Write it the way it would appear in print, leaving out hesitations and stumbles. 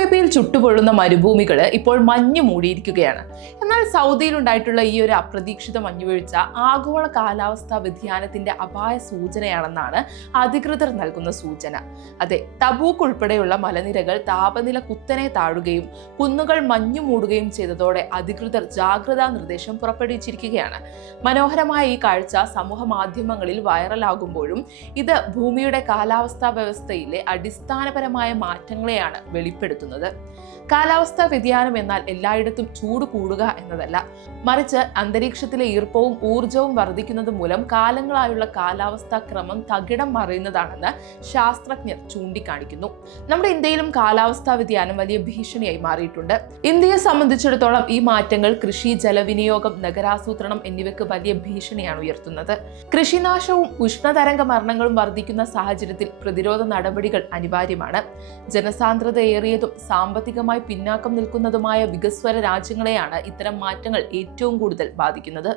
അറേബ്യയിൽ ചുട്ടുപൊള്ളുന്ന മരുഭൂമികൾ ഇപ്പോൾ മഞ്ഞ് മൂടിയിരിക്കുകയാണ്. എന്നാൽ സൗദിയിലുണ്ടായിട്ടുള്ള ഈ ഒരു അപ്രതീക്ഷിത മഞ്ഞുവീഴ്ച ആഗോള കാലാവസ്ഥാ വ്യതിയാനത്തിന്റെ അപായ സൂചനയാണെന്നാണ് അധികൃതർ നൽകുന്ന സൂചന. അതെ, തബൂക്ക് ഉൾപ്പെടെയുള്ള മലനിരകൾ താപനില കുത്തനെ താഴുകയും കുന്നുകൾ മഞ്ഞു മൂടുകയും ചെയ്തതോടെ അധികൃതർ ജാഗ്രതാ നിർദ്ദേശം പുറപ്പെടുവിച്ചിരിക്കുകയാണ്. മനോഹരമായ ഈ കാഴ്ച സമൂഹ മാധ്യമങ്ങളിൽ വൈറലാകുമ്പോഴും ഇത് ഭൂമിയുടെ കാലാവസ്ഥാ വ്യവസ്ഥയിലെ അടിസ്ഥാനപരമായ മാറ്റങ്ങളെയാണ് വെളിപ്പെടുത്തുന്നത്. കാലാവസ്ഥാ വ്യതിയാനം എന്നാൽ എല്ലായിടത്തും ചൂട് കൂടുക എന്നതല്ല, മറിച്ച് അന്തരീക്ഷത്തിലെ ഈർപ്പവും ഊർജവും വർദ്ധിക്കുന്നത് മൂലം കാലങ്ങളായുള്ള കാലാവസ്ഥാ ക്രമം തകിടം മറിയുന്നതാണെന്ന് ശാസ്ത്രജ്ഞർ ചൂണ്ടിക്കാണിക്കുന്നു. നമ്മുടെ ഇന്ത്യയിലും കാലാവസ്ഥാ വ്യതിയാനം വലിയ ഭീഷണിയായി മാറിയിട്ടുണ്ട്. ഇന്ത്യയെ സംബന്ധിച്ചിടത്തോളം ഈ മാറ്റങ്ങൾ കൃഷി, ജലവിനിയോഗം, നഗരാസൂത്രണം എന്നിവയ്ക്ക് വലിയ ഭീഷണിയാണ് ഉയർത്തുന്നത്. കൃഷിനാശവും ഉഷ്ണതരംഗ മരണങ്ങളും വർദ്ധിക്കുന്ന സാഹചര്യത്തിൽ പ്രതിരോധ നടപടികൾ അനിവാര്യമാണ്. ജനസാന്ദ്രതയേറിയതും സാമ്പത്തികമായി പിന്നാക്കം നിൽക്കുന്നതുമായ വികസ്വര രാജ്യങ്ങളെയാണ് ഇത്തരം മാറ്റങ്ങൾ ഏറ്റവും കൂടുതൽ ബാധിക്കുന്നത്.